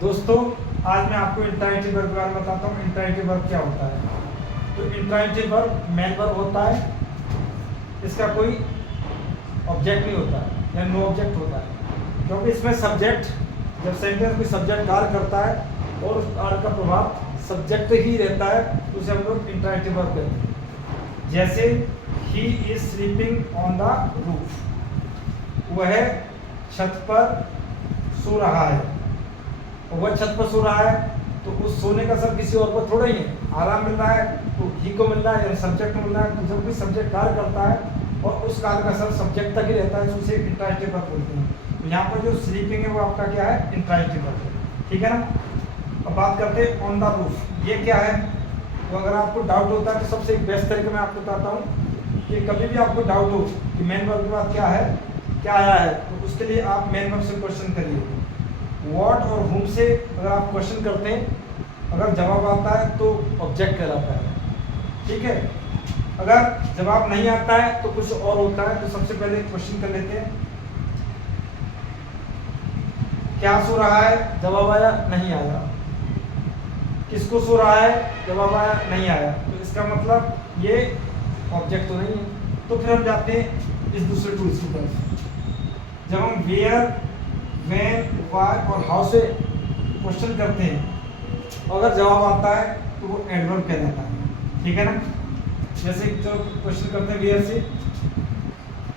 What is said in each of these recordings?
दोस्तों, आज मैं आपको इंट्रागेटिव वर्ब के बारे में बताता हूँ। इंट्रागेटिव वर्ब क्या होता है। तो इंट्रागेटिव वर्ब मेन वर्ब होता है, इसका कोई ऑब्जेक्ट नहीं होता है या नो ऑब्जेक्ट होता है, क्योंकि इसमें सब्जेक्ट, जब सेंटेंस कोई सब्जेक्ट कार्य करता है और उस कार्य का प्रभाव सब्जेक्ट ही रहता है, तो उसे हम लोग इंट्रागेटिव वर्ब कहते हैं। जैसे he is sleeping on the roof, वह छत पर सो रहा है। और वह छत पर सो रहा है तो उस सोने का असर किसी और पर थोड़ा ही है। आराम मिल रहा है तो ही को मिल रहा है, यानी सब्जेक्ट को मिल रहा है। तो जब कोई सब्जेक्ट कार्य करता है और उस कार्य का असर सब्जेक्ट तक ही रहता है, तो उसे इंट्रागेटिव वर्ब बोलते हैं। तो यहाँ पर जो स्लीपिंग है वो आपका क्या है, इंट्रागेटिव वर्ब है। ठीक है ना। अब बात करते हैं ऑन द रूफ, ये क्या है। तो अगर आपको डाउट होता है तो सबसे बेस्ट तरीके मैं आपको बताता हूँ कि कभी भी आपको डाउट हो कि मेन वर्ब के बाद क्या है, क्या आया है, तो उसके लिए आप मेन वर्ब से क्वेश्चन करिए। व्हाट और हुम से अगर आप क्वेश्चन करते हैं, अगर जवाब आता है तो ऑब्जेक्ट कहलाता है। ठीक है। अगर जवाब नहीं आता है तो कुछ और होता है। तो सबसे पहले क्वेश्चन कर लेते हैं, क्या सो रहा है, जवाब आया नहीं आया। किसको सो रहा है, जवाब आया नहीं आया। तो इसका मतलब ये ऑब्जेक्ट तो नहीं है। तो फिर हम जाते हैं इस दूसरे टूल्स की तरफ। जब हम वेयर, व्हेन, व्हाई और हाउ से क्वेश्चन करते हैं, अगर जवाब आता है तो वो एडवर्ब कहलाता है। ठीक है ना। जैसे जो क्वेश्चन करते हैं वेयर से,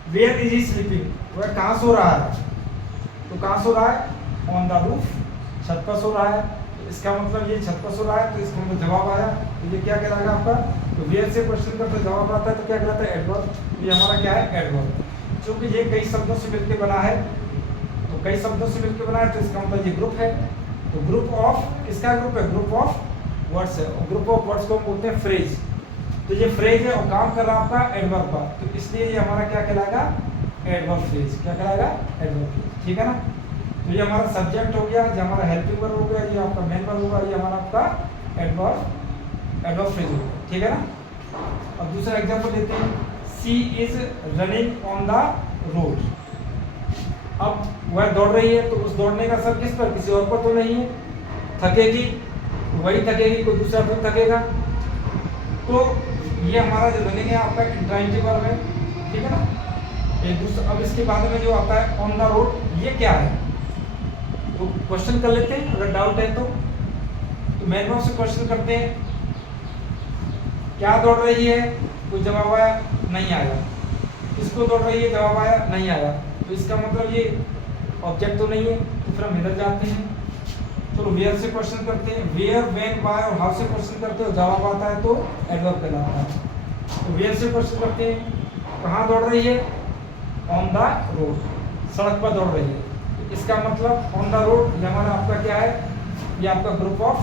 वेयर इज ही स्लीपिंग, वह कहाँ सो रहा है। तो कहाँ सो रहा है, ऑन द रूफ, छत पर सो रहा है। तो इसका मतलब ये छत पर सो रहा है, तो इसका मतलब जवाब आया। तो ये क्या कहलाएगा आपका। तो वेयर से क्वेश्चन करते जवाब आता है तो क्या कहलाता है, एडवर्ब। ये हमारा क्या है, एडवर्ब। क्योंकि ये कई शब्दों से मिलकर बना है, तो कई शब्दों से मिलकर बना है, तो इसका मतलब ये ग्रुप है। तो ग्रुप ऑफ, किसका ग्रुप है, ग्रुप ऑफ वर्ड्स है। और ग्रुप ऑफ वर्ड्स को हम बोलते हैं फ्रेज। तो ये फ्रेज है और काम कर रहा है आपका एडवर्ब का, तो इसलिए ये हमारा क्या कहलाएगा, एडवर्ब फ्रेज। क्या कहलाएगा, एडवर्ब फ्रेज। ठीक है ना। तो ये हमारा सब्जेक्ट हो गया, ये हमारा हेल्पिंग वर्ब हो गया, ये आपका मेन वर्ब होगा, ये हमारा आपका एडवर्ब फ्रेज होगा। ठीक है ना। अब दूसरा एग्जांपल लेते हैं, she is running on the road. अब वह दौड़ रही है, तो उस दौड़ने का असर किस पर, किसी और पर तो नहीं है। थकेगी, वही थकेगी, कोई दूसरा तो थकेगा। तो ये हमारा जो रनिंग है आपका इंट्रागेटिव वर्ब है। ठीक है ना। एक दूसरा, अब इसके बाद में जो आता है ऑन द रोड, ये क्या है। तो क्वेश्चन कर लेते हैं, अगर डाउट है तो मेन वर्ब से क्वेश्चन करते हैं, क्या दौड़ रही है, कोई जवाब आया नहीं आया। किसको दौड़ रही है, जवाब आया नहीं आया। तो इसका मतलब ये ऑब्जेक्ट तो नहीं है। तो फिर हम इधर जाते हैं, तो वेयर से क्वेश्चन करते हैं, वेयर, व्हेन, व्हाई और हाउ से क्वेश्चन करते हैं, जवाब आता है तो एडवर्ब कहलाता है। तो वेयर से क्वेश्चन करते हैं, कहाँ दौड़ रही है, ऑन द रोड, सड़क पर दौड़ रही है। तो इसका मतलब ऑन द रोड, ये हमारा आपका क्या है, ये आपका ग्रुप ऑफ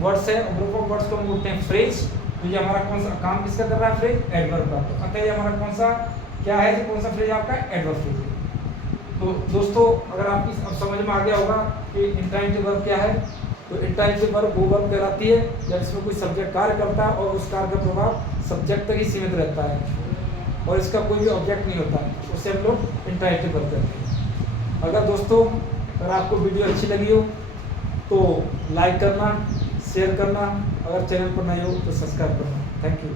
वर्ड्स है। और ग्रुप ऑफ वर्ड्स को हम बोलते हैं फ्रेज। तो ये हमारा कौन सा काम किसका कर रहा है, फ्रेज, एडवर्ब का। तो अतः ये हमारा कौन सा क्या है, जो कौन सा फ्रेज आपका, एडवर्ब फ्रेज है। तो दोस्तों, अगर आपकी अब समझ में आ गया होगा कि इंट्रागेटिव वर्ब क्या है। तो इंट्रागेटिव वर्ब वो वर्ब कहलाती है जब इसमें कोई सब्जेक्ट कार्य करता है और उस कार्य का प्रभाव सब्जेक्ट तक ही सीमित रहता है और इसका कोई भी ऑब्जेक्ट नहीं होता, उससे हम लोग इंट्रागेटिव वर्ब कहते हैं। अगर दोस्तों, अगर आपको वीडियो अच्छी लगी हो तो लाइक करना, शेयर करना, अगर चैनल पर नए हो तो सब्सक्राइब करना। Thank you.